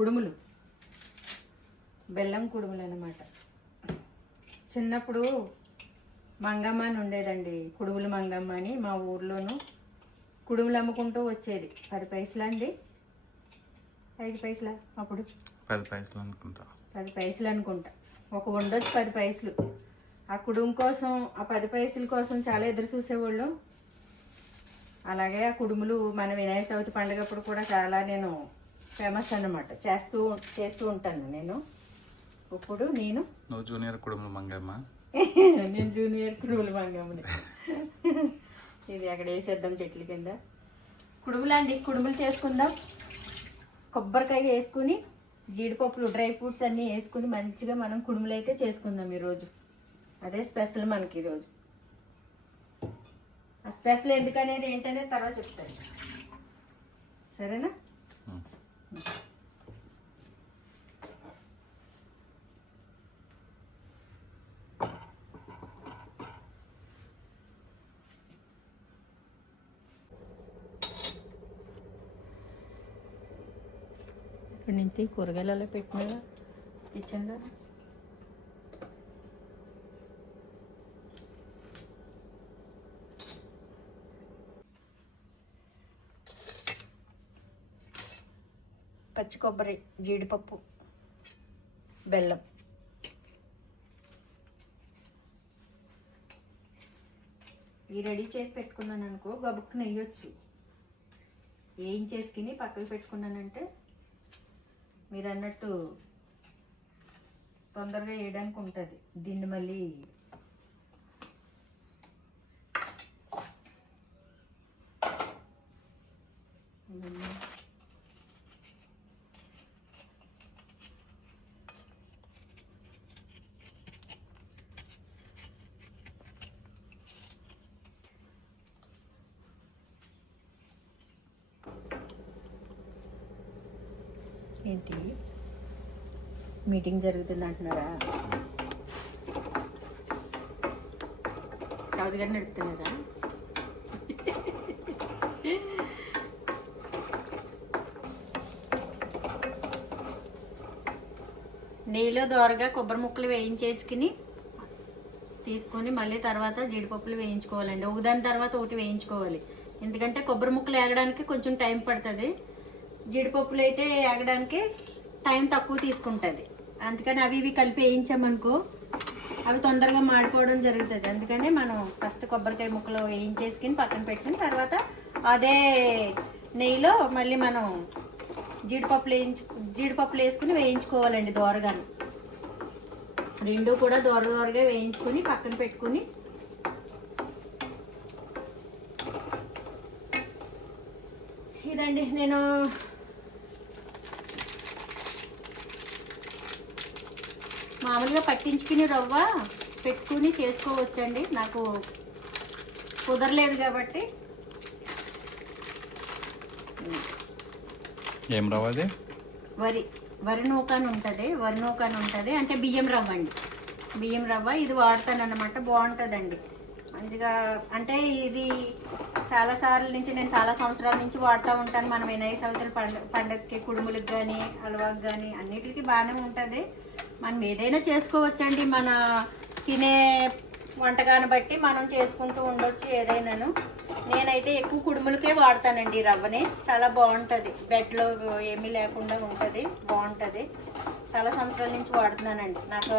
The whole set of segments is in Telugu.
కుడుములు, బెల్లం కుడుములు అన్నమాట. చిన్నప్పుడు మంగమ్మ అని ఉండేదండి, కుడుములు మంగమ్మ అని. మా ఊర్లోనూ కుడుములు అమ్ముకుంటూ వచ్చేది. 10 పైసలు అండి, 5 పైసలా అప్పుడు? 10 పైసలు అనుకుంటా. 10 పైసలు అనుకుంటా. ఒక ఉండొచ్చు 10 పైసలు. ఆ కుడుము కోసం, ఆ 10 పైసల కోసం చాలా ఎదురు చూసేవాళ్ళు. అలాగే ఆ కుడుములు మన వినాయక చవితి పండుగప్పుడు కూడా చాలా నేను ఫేమస్ అన్నమాట. చేస్తూ ఉంటాను నేను. ఇప్పుడు నువ్వు జూనియర్ కుడుములు మంగమ్మ. నేను జూనియర్ కుడుములు మంగమ్మని. ఇది అక్కడ వేసేద్దాం చెట్ల కింద. కుడుములు అండి, కుడుములు చేసుకుందాం. కొబ్బరికాయ వేసుకుని, జీడిపప్పులు, డ్రై ఫ్రూట్స్ అన్నీ వేసుకుని మంచిగా మనం కుడుములు అయితే చేసుకుందాం ఈరోజు. అదే స్పెషల్ మనకి ఈరోజు. ఆ స్పెషల్ ఎందుకనేది ఏంటనేది తర్వాత చెప్తాను, సరేనా? ఇక్కడ నుంచి కూరగాయలు అలా పెట్టినా కిచెన్లో. పచ్చి కొబ్బరి, జీడిపప్పు, బెల్లం. ఈ రెడీ చేసి పెట్టుకున్నాను అనుకో, గబుక్కు నెయ్యొచ్చు. వేయించేసుకుని పక్కకు పెట్టుకున్నానంటే మీరు అన్నట్టు తొందరగా వేయడానికి ఉంటుంది. దీన్ని మళ్ళీ ఏంటి మీటింగ్ జరుగుతుంది అంటున్నారా? చౌదరి గారు నడుపుతున్నారా? నెయ్యిలో దోరగా కొబ్బరి ముక్కలు వేయించేసుకుని తీసుకొని మళ్ళీ తర్వాత జీడిపప్పులు వేయించుకోవాలండి. ఒకదాని తర్వాత ఒకటి వేయించుకోవాలి. ఎందుకంటే కొబ్బరి ముక్కలు ఏగడానికి కొంచెం టైం పడుతుంది, జీడిపప్పులు అయితే ఏగడానికి టైం తక్కువ తీసుకుంటుంది. అందుకని అవి ఇవి కలిపి వేయించామనుకో అవి తొందరగా మాడిపోవడం జరుగుతుంది. అందుకని మనం ఫస్ట్ కొబ్బరికాయ ముక్కలు వేయించేసుకుని పక్కన పెట్టుకుని తర్వాత అదే నెయ్యిలో మళ్ళీ మనం జీడిపప్పులు వేసుకుని వేయించుకోవాలండి దోరగాను. రెండు కూడా దోరగా వేయించుకుని పక్కన పెట్టుకుని ఇదండి. నేను మామూలుగా పట్టించుకుని రవ్వ పెట్టుకుని చేసుకోవచ్చండి. నాకు కుదరలేదు కాబట్టి. ఏం రవ్వ అది? వరి నూక అని ఉంటుంది. అంటే బియ్యం రవ్వ అండి, బియ్యం రవ్వ. ఇది వాడతాను అన్నమాట. బాగుంటుందండి మంచిగా. అంటే ఇది చాలా సార్లు నుంచి, నేను చాలా సంవత్సరాల నుంచి వాడుతూ ఉంటాను. మనం వినాయక చవితి పండగకి, కుడుములకు కానీ, హల్వాకి కానీ అన్నిటికీ బాగానే ఉంటుంది. మనం ఏదైనా చేసుకోవచ్చండి. మన తినే వంటకాన్ని బట్టి మనం చేసుకుంటూ ఉండొచ్చు ఏదైనాను. నేనైతే ఎక్కువ కుడుములకే వాడతానండి రవ్వని. చాలా బాగుంటుంది, బెడ్లో ఏమీ లేకుండా ఉంటుంది, బాగుంటుంది. చాలా సంవత్సరాల నుంచి వాడుతున్నానండి. నాకు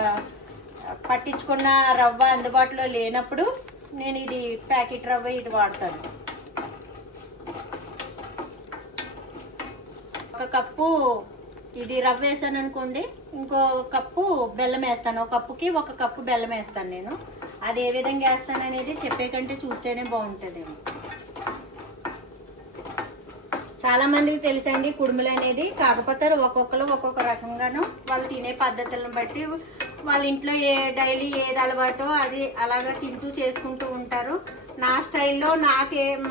పట్టించుకున్న రవ్వ అందుబాటులో లేనప్పుడు నేను ఇది ప్యాకెట్ రవ్వ ఇది వాడతాను. 1 కప్పు ఇది రవ్వ వేసాను అనుకోండి, ఇంకో కప్పు బెల్లం వేస్తాను. 1 కప్పుకి 1 కప్పు బెల్లం వేస్తాను నేను. అది ఏ విధంగా వేస్తాను అనేది చెప్పే కంటే చూస్తేనే బాగుంటుంది. చాలా మందికి తెలుసండి కుడుములు అనేది. కాకపోతే ఒక్కొక్కరు ఒక్కొక్క రకంగాను వాళ్ళు తినే పద్ధతులను బట్టి వాళ్ళ ఇంట్లో డైలీ ఏది అలవాటో అది అలాగా తింటూ చేసుకుంటూ ఉంటారు. నా స్టైల్లో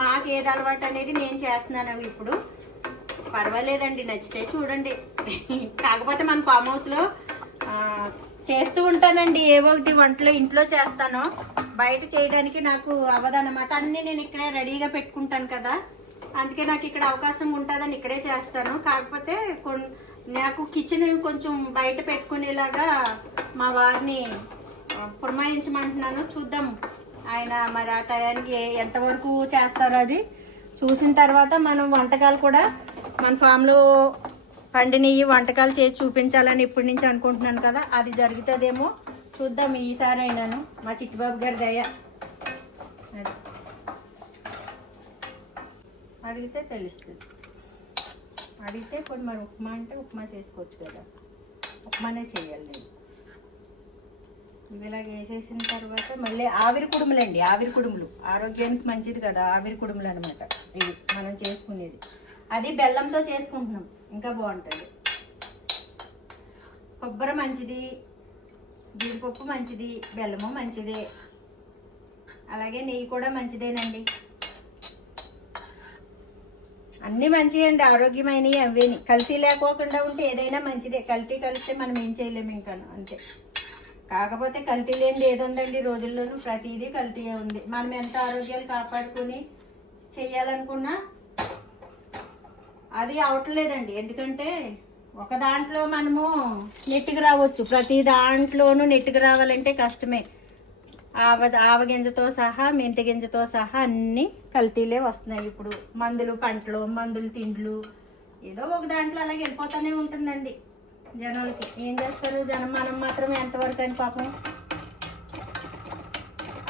మాకు ఏది అలవాటు అనేది నేను చేస్తున్నాను ఇప్పుడు. పర్వాలేదండి, నచ్చితే చూడండి. కాకపోతే మన ఫామ్ హౌస్లో చేస్తూ ఉంటానండి ఏవో ఒకటి వంటలు ఇంట్లో చేస్తాను. బయట చేయడానికి నాకు అవ్వదన్నమాట. అన్నీ నేను ఇక్కడే రెడీగా పెట్టుకుంటాను కదా, అందుకే నాకు ఇక్కడ అవకాశం ఉంటుందని ఇక్కడే చేస్తాను. కాకపోతే నాకు కిచెన్ కొంచెం బయట పెట్టుకునేలాగా మా వారిని పురమాయించమంటున్నాను. చూద్దాం ఆయన మరి ఆ టయానికి ఎంతవరకు చేస్తారో అది చూసిన తర్వాత మనం వంటకాలు కూడా మన ఫామ్లో పండినవి వంటకాలు చేసి చూపించాలని ఇప్పటి నుంచి అనుకుంటున్నాను కదా, అది జరుగుతుందేమో చూద్దాం ఈసారి అయినాను. మా చిట్టిబాబు గారి దయ. అడిగితే తెలుస్తుంది. అడిగితే ఇప్పుడు మరి ఉప్మా అంటే ఉప్మా చేసుకోవచ్చు కదా, ఉప్మానే చేయాలి నేను. ఇవి ఇలాగ వేసేసిన తర్వాత మళ్ళీ ఆవిరి కుడుములు అండి. ఆవిరి కుడుములు ఆరోగ్యానికి మంచిది కదా, ఆవిరి కుడుములు అనమాట ఇవి మనం చేసుకునేది. అది బెల్లంతో చేసుకుంటున్నాం, ఇంకా బాగుంటుంది. కొబ్బరి మంచిది, జీడిపప్పు మంచిది, బెల్లము మంచిదే, అలాగే నెయ్యి కూడా మంచిదేనండి. అన్నీ మంచివి అండి, ఆరోగ్యమైనవి అవేని. కల్తీ లేకోకుండా ఉంటే ఏదైనా మంచిదే. కల్తీ కలిస్తే మనం ఏం చేయలేము ఇంకా, అంతే. కాకపోతే కల్తీ లేనిది ఏది ఉందండి రోజుల్లోనూ, ప్రతిదీ కల్తీ ఉంది. మనం ఎంత ఆరోగ్యాలు కాపాడుకొని చెయ్యాలనుకున్నా అది అవట్లేదండి. ఎందుకంటే ఒక దాంట్లో మనము నెట్టుకు రావచ్చు, ప్రతి దాంట్లోనూ నెట్టుకు రావాలంటే కష్టమే. ఆవగింజతో సహా మెంతి గింజతో సహా అన్నీ కల్తీలే వస్తున్నాయి ఇప్పుడు. మందులు పంటలు, మందులు తిండ్లు, ఏదో ఒక దాంట్లో అలాగే వెళ్ళిపోతూనే ఉంటుందండి జనాలకి. ఏం చేస్తారు జనం, మనం మాత్రం ఎంతవరకు అని పాపం.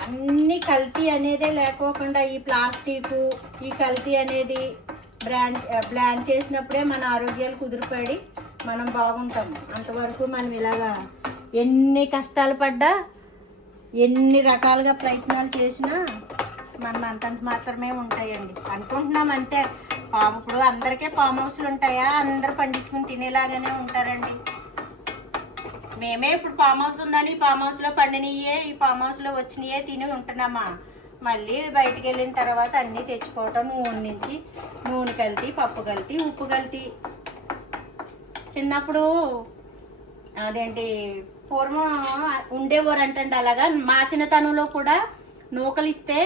అన్నీ కల్తీ అనేదే లేకోకుండా ఈ ప్లాస్టిక్, ఈ కల్తీ అనేది బ్లాండ్ చేసినప్పుడే మన ఆరోగ్యాలు కుదిరిపడి మనం బాగుంటాము. అంతవరకు మనం ఇలాగా ఎన్ని కష్టాలు పడ్డా, ఎన్ని రకాలుగా ప్రయత్నాలు చేసినా మనం అంతంత మాత్రమే ఉంటాయండి. అనుకుంటున్నాం అంతే. ఇప్పుడు అందరికీ ఫామ్ హౌస్లు ఉంటాయా? అందరూ పండించుకుని తినేలాగానే ఉంటారండి. మేమే ఇప్పుడు ఫామ్ హౌస్ ఉందని ఫామ్ హౌస్లో పండినయే, ఈ ఫామ్ హౌస్లో వచ్చినయే తిని ఉంటున్నామా? మళ్ళీ బయటికి వెళ్ళిన తర్వాత అన్నీ తెచ్చుకోవటం. నూనె నుంచి నూనె కల్తీ, పప్పు కల్తీ, ఉప్పు కల్తీ. చిన్నప్పుడు అదేంటి పూర్వం ఉండేవారు అంటండి అలాగా. మా చిన్నతనంలో కూడా నూకలిస్తే,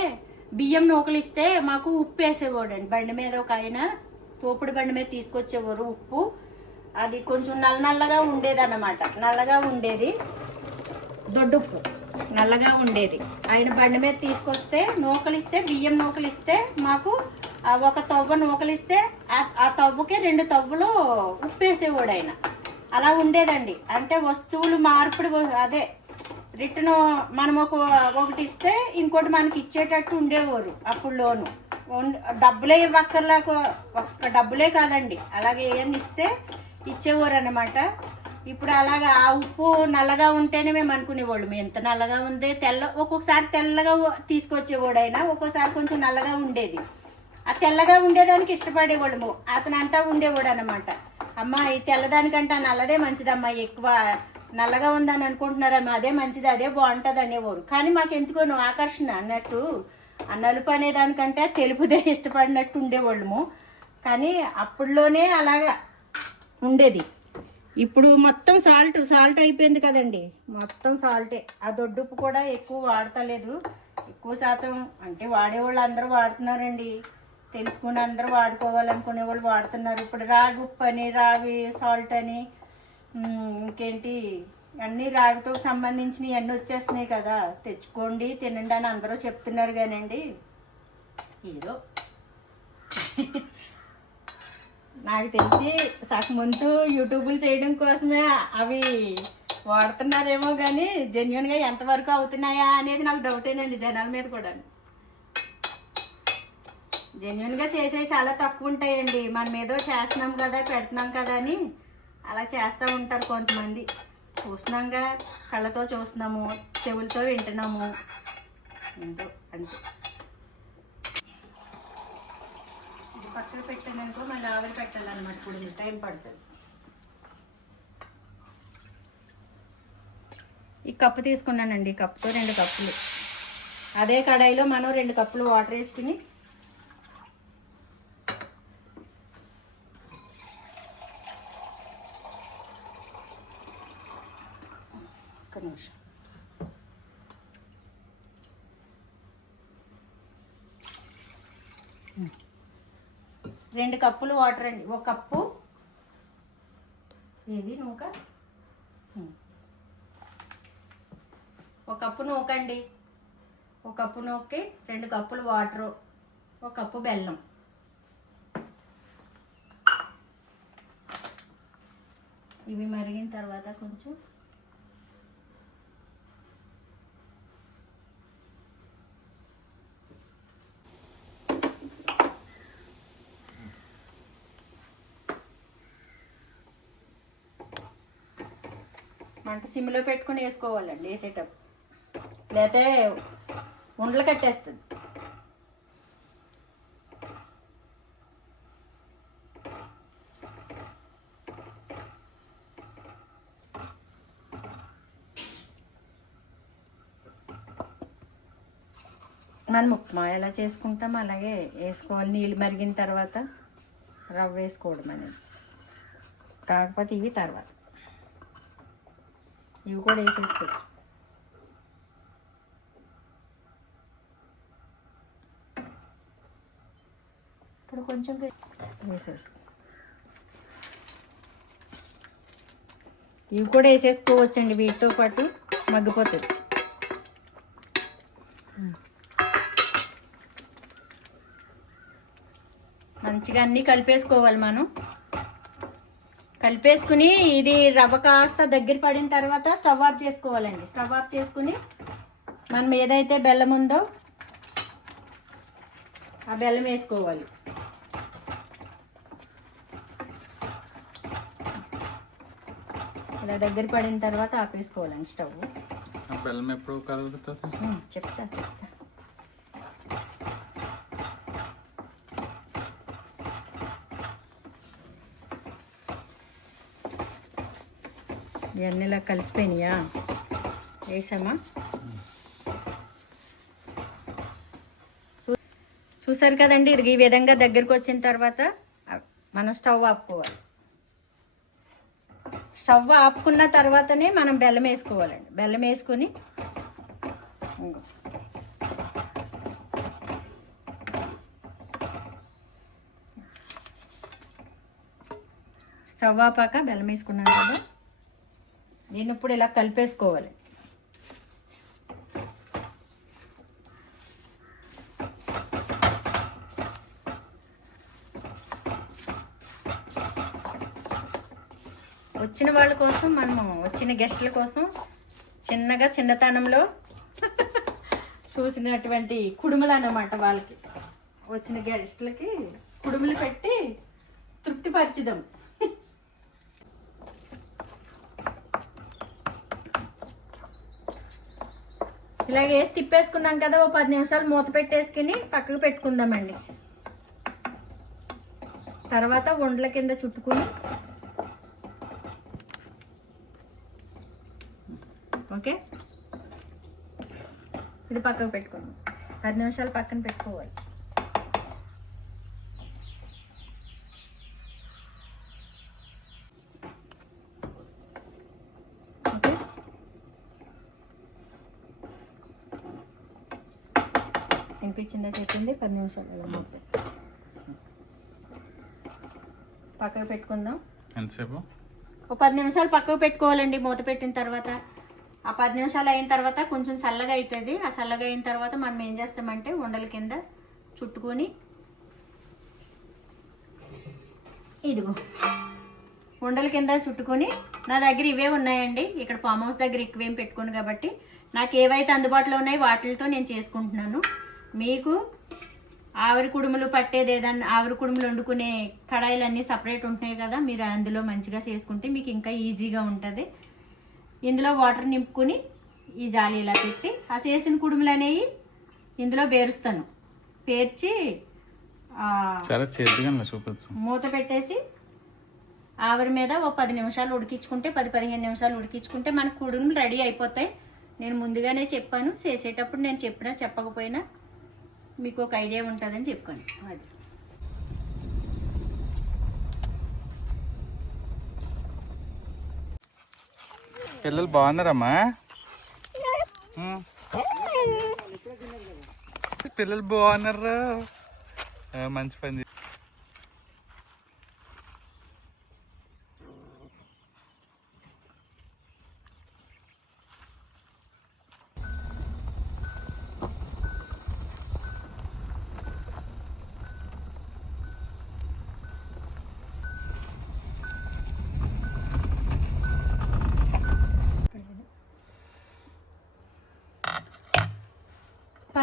బియ్యం నూకలిస్తే మాకు ఉప్పు వేసేవాడండి. బండి మీద ఒక ఆయన తోపుడు బండి మీద తీసుకొచ్చేవారు ఉప్పు. అది కొంచెం నల్లగా ఉండేది అన్నమాట. నల్లగా ఉండేది, దొడ్డుప్పు నల్లగా ఉండేది. ఆయన బండి మీద తీసుకొస్తే నూకలిస్తే, బియ్యం నూకలిస్తే మాకు ఒక తవ్వ నూకలిస్తే ఆ తవ్వకి 2 తవ్వలు ఉప్పు వేసేవాడు ఆయన. అలా ఉండేదండి. అంటే వస్తువులు మార్పిడి, అదే రిటర్న్ మనం ఒకటి ఇస్తే ఇంకోటి మనకి ఇచ్చేటట్టు ఉండేవారు అప్పుడులోను. డబ్బులే ఇవ్వక్కర్లా, ఒక్క డబ్బులే కాదండి, అలాగే ఏమని ఇస్తే ఇచ్చేవారు అన్నమాట. ఇప్పుడు అలాగా ఆ ఉప్పు నల్లగా ఉంటేనే మేము అనుకునేవాళ్ళం ఎంత నల్లగా ఉంది. ఒక్కొక్కసారి తెల్లగా తీసుకొచ్చేవాడు అయినా, ఒక్కోసారి కొంచెం నల్లగా ఉండేది. ఆ తెల్లగా ఉండేదానికి ఇష్టపడేవాళ్ళము. అతను అంటా ఉండేవాడు అనమాట, అమ్మ ఈ తెల్లదానికంటే నల్లదే మంచిదమ్మా, ఎక్కువ నల్లగా ఉందని అనుకుంటున్నారమ్మా, అదే మంచిది, అదే బాగుంటుంది అనేవారు. కానీ మాకు ఎందుకోను ఆకర్షణ అన్నట్టు, ఆ నలుపు అనేదానికంటే తెలుపుదే ఇష్టపడినట్టు ఉండేవాళ్ళము. కానీ అప్పుడులోనే అలాగా ఉండేది. ఇప్పుడు మొత్తం సాల్ట్ అయిపోయింది కదండి, మొత్తం సాల్టే. ఆ దొడ్డుప్పు కూడా ఎక్కువ వాడతలేదు. ఎక్కువ శాతం అంటే వాడేవాళ్ళు అందరూ వాడుతున్నారండి, తెలుసుకుని అందరూ వాడుకోవాలనుకునే వాళ్ళు వాడుతున్నారు. ఇప్పుడు రాగి ఉప్పు అని, రాగి సాల్ట్ అని, ఇంకేంటి అన్నీ రాగితో సంబంధించినవి అన్నీ వచ్చేస్తున్నాయి కదా. తెచ్చుకోండి తినండి అని అందరూ చెప్తున్నారు కానండి, ఏదో నాకు తెలిసి సగమంతు యూట్యూబ్లు చేయడం కోసమే అవి వాడుతున్నారేమో, కానీ జెన్యున్గా ఎంతవరకు అవుతున్నాయా అనేది నాకు డౌటేనండి. జనాల మీద కూడా జెన్యున్గా చేసేవి చాలా తక్కువ ఉంటాయండి. మనం ఏదో చేస్తున్నాం కదా, పెడుతున్నాం కదా అని అలా చేస్తూ ఉంటారు కొంతమంది. చూస్తున్నాంగా, కళ్ళతో చూస్తున్నాము, చెవులతో వింటున్నాము, ఏంటో అంతే. ఇది పక్కన పెట్టాననుకో మళ్ళీ ఆవిరి పెట్టాలన్నమాట. ఇప్పుడు టైం పడుతుంది. ఈ కప్పు తీసుకున్నానండి, ఈ కప్పుతో 2 కప్పులు. అదే కడాయిలో మనం 2 కప్పులు వాటర్ వేసుకుని ఒక్క నిమిషం. రెండు కప్పులు వాటర్ అండి. 1 కప్పు ఇది నూక. ఒక కప్పు నూకండి. ఒక కప్పు నూకకి 2 కప్పులు వాటరు, 1 కప్పు బెల్లం. ఇవి మరిగిన తర్వాత కొంచెం మంట సిమ్లో పెట్టుకుని వేసుకోవాలండి వేసేటప్పుడు, లేకపోతే ఉండలు కట్టేస్తుంది. మనం ఉప్మా ఎలా చేసుకుంటాం అలాగే వేసుకోవాలి. నీళ్ళు మరిగిన తర్వాత రవ్వ వేసుకోవడం అనేది. కాకపోతే ఇవి తర్వాత ఇవి కూడా వేసేస్తాయి. ఇప్పుడు కొంచెం వేసేస్తాం. ఇవి కూడా వేసేసుకోవచ్చండి, వీటితో పాటు మగ్గిపోతుంది. మంచిగా అన్నీ కలిపేసుకోవాలి మనం. కలిపేసుకుని ఇది రవ్వ కాస్త దగ్గర పడిన తర్వాత స్టవ్ ఆఫ్ చేసుకోవాలండి. స్టవ్ ఆఫ్ చేసుకుని మనం ఏదైతే బెల్లం ఉందో ఆ బెల్లం వేసుకోవాలి. ఇలా దగ్గర పడిన తర్వాత ఆపేసుకోవాలండి స్టవ్. బెల్లం ఎప్పుడు కలుగుతుంది? చెప్తా. ఇవన్నీ ఇలా కలిసిపోయినాయా? వేసామా? చూసారు కదండి. ఇది ఈ విధంగా దగ్గరికి వచ్చిన తర్వాత మనం స్టవ్ ఆపుకోవాలి. స్టవ్ ఆపుకున్న తర్వాతనే మనం బెల్లం వేసుకోవాలండి. బెల్లం వేసుకొని స్టవ్ ఆపాక బెల్లం వేసుకున్నాం కదా, దీన్ని ఇప్పుడు ఇలా కలిపేసుకోవాలి. వచ్చిన వాళ్ళ కోసం, మనము వచ్చిన గెస్టుల కోసం చిన్నతనంలో చూసినటువంటి కుడుములు అన్నమాట. వాళ్ళకి వచ్చిన గెస్టులకి కుడుములు పెట్టి తృప్తిపరచుదాం. ఇలాగ వేసి తిప్పేసుకున్నాం కదా, ఓ 10 నిమిషాలు మూత పెట్టేసుకుని పక్కకు పెట్టుకుందామండి. తర్వాత ఉండల కింద చుట్టుకుని ఓకే, ఇది పక్కకు పెట్టుకుందాం. 10 నిమిషాలు పక్కన పెట్టుకోవాలి. ఓకే, వినిపించిందా? చెప్పింది 10 నిమిషాలు ఇలా మూత పక్కకు పెట్టుకుందాం. ఎంతసేపు? ఒక 10 నిమిషాలు పక్కకు పెట్టుకోవాలండి మూత పెట్టిన తర్వాత. ఆ 10 నిమిషాలు అయిన తర్వాత కొంచెం చల్లగా అవుతుంది. ఆ చల్లగా అయిన తర్వాత మనం ఏం చేస్తామంటే ఉండల కింద చుట్టుకొని, ఇదిగో ఉండల కింద చుట్టుకొని, నా దగ్గర ఇవే ఉన్నాయండి. ఇక్కడ ఫామ్ హౌస్ దగ్గర ఎక్కువేం పెట్టుకోను కాబట్టి నాకు ఏవైతే అందుబాటులో ఉన్నాయి వాటితో నేను చేసుకుంటున్నాను. మీకు ఆవిరి కుడుములు పట్టేది ఏదన్నా, ఆవిరి కుడుములు వండుకునే కడాయిలు అన్నీ సపరేట్ ఉంటున్నాయి కదా, మీరు అందులో మంచిగా చేసుకుంటే మీకు ఇంకా ఈజీగా ఉంటుంది. ఇందులో వాటర్ నింపుకొని ఈ జాలి ఇలా పెట్టి ఆ చేసిన కుడుములు అనేవి ఇందులో పేరుస్తాను. పేర్చి మూత పెట్టేసి ఆవిరి మీద ఓ 10 నిమిషాలు ఉడికించుకుంటే, 10-15 నిమిషాలు ఉడికించుకుంటే మన కుడుములు రెడీ అయిపోతాయి. నేను ముందుగానే చెప్పాను, చేసేటప్పుడు నేను చెప్పినా చెప్పకపోయినా మీకు ఒక ఐడియా ఉంటుందని చెప్పాను. అది పిల్లలు బాగున్నారమ్మా? పిల్లలు బాగున్నారు. మంచి పని.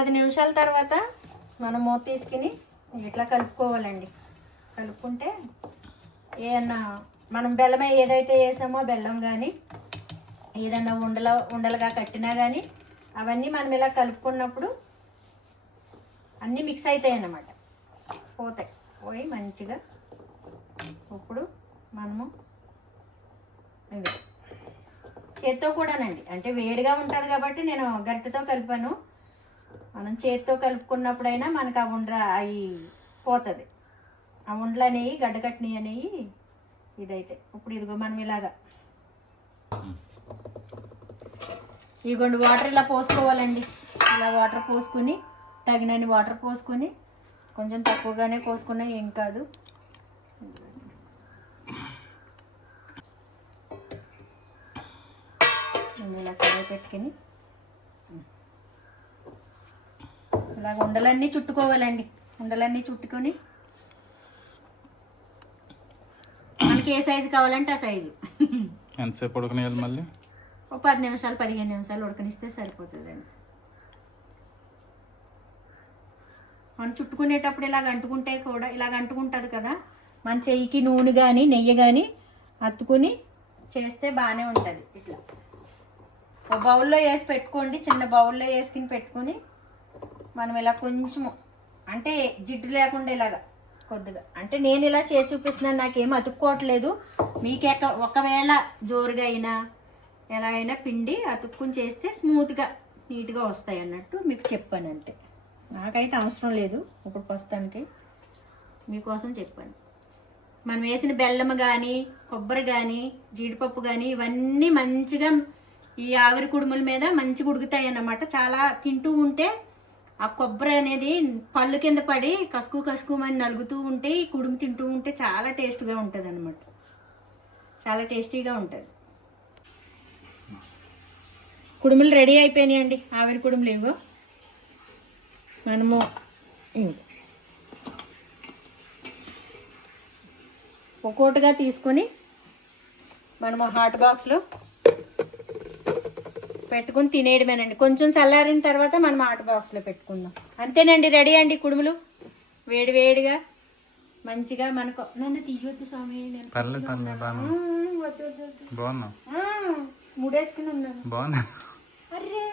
10 నిమిషాల తర్వాత మనం మూత తీసుకుని ఇట్లా కలుపుకోవాలండి. కలుపుకుంటే ఏమన్నా మనం బెల్లం ఏదైతే వేసామో బెల్లం కానీ ఏదన్నా ఉండలుగా కట్టినా కానీ అవన్నీ మనం ఇలా కలుపుకున్నప్పుడు అన్నీ మిక్స్ అవుతాయి అన్నమాట. పోయి మంచిగా ఇప్పుడు మనము ఇది చేత్తో కూడానండి, అంటే వేడిగా ఉంటుంది కాబట్టి నేను గరిటెతో కలిపాను. మనం చేత్తో కలుపుకున్నప్పుడైనా మనకు ఆ ఉండ్ర అవి పోతుంది, ఆ ఉండలు అనేవి గడ్డకట్టినవి అనేవి ఇదైతే. ఇప్పుడు ఇదిగో మనం ఇలాగా ఇదిగోండి వాటర్ ఇలా పోసుకోవాలండి. ఇలా వాటర్ పోసుకుని తగినన్ని వాటర్ పోసుకుని, కొంచెం తక్కువగానే పోసుకున్నా ఏం కాదు. ఇలా కర్రీ పెట్టుకుని ఇలాగ ఉండలన్నీ చుట్టుకోవాలండి. ఉండలన్నీ చుట్టుకొని మనకి ఏ సైజు కావాలంటే ఆ సైజు. ఎంతసేపు ఉడకనియాలి మళ్ళీ? ఒక 10 నిమిషాలు 15 నిమిషాలు ఉడకనిస్తే సరిపోతుందండి. మనం చుట్టుకునేటప్పుడు ఇలాగ అంటుకుంటే కూడా ఇలాగ అంటుకుంటుంది కదా, మన చెయ్యికి నూనె కానీ నెయ్యి కానీ అత్తుకుని చేస్తే బాగానే ఉంటుంది. ఇట్లా ఒక బౌల్లో వేసి పెట్టుకోండి, చిన్న బౌల్లో వేసుకుని పెట్టుకుని మనం ఇలా కొంచెము అంటే జిడ్డు లేకుండా ఇలాగా కొద్దిగా, అంటే నేను ఇలా చేసి చూపిస్తున్నాను, నాకేం అతుక్కోవట్లేదు. మీకే ఒకవేళ జోరుగా అయినా ఎలా అయినా పిండి అతుక్కుని చేస్తే స్మూత్గా నీట్గా వస్తాయి అన్నట్టు మీకు చెప్పాను అంతే. నాకైతే అవసరం లేదు ఇప్పుడు ప్రస్తుతానికి, మీకోసం చెప్పాను. మనం వేసిన బెల్లం కానీ కొబ్బరి కానీ జీడిపప్పు కానీ ఇవన్నీ మంచిగా ఈ ఆవిరి కుడుముల మీద మంచిగా ఉడుకుతాయి అన్నమాట. చాలా తింటూ ఉంటే ఆ కొబ్బరి అనేది పళ్ళు కింద పడి కసుకుమని నలుగుతూ ఉంటే ఈ కుడుము తింటూ ఉంటే చాలా టేస్ట్గా ఉంటుంది అన్నమాట, చాలా టేస్టీగా ఉంటుంది. కుడుములు రెడీ అయిపోయినాయండి, ఆవిరి కుడుములు. ఇగో మనము ఒక్కోటిగా తీసుకొని మనము హాట్ బాక్స్లో పెట్టుకుని తినేయడమేనండి. కొంచెం చల్లారిన తర్వాత మనం హాట్ బాక్స్లో పెట్టుకుందాం. అంతేనండి, రెడీ అండి కుడుములు. వేడి వేడిగా మంచిగా మనకు. నన్ను తీయొద్దు స్వామి, నేను ముడేసుకుని ఉన్నాను. అర్రే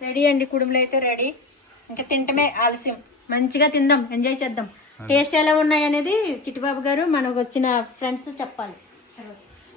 రెడీ అండి, కుడుములు అయితే రెడీ. ఇంకా తింటమే ఆలస్యం, మంచిగా తిందాం, ఎంజాయ్ చేద్దాం. టేస్ట్ ఎలా ఉన్నాయి అనేది చిట్టిబాబు గారు మనకు వచ్చిన ఫ్రెండ్స్ చెప్పాలి.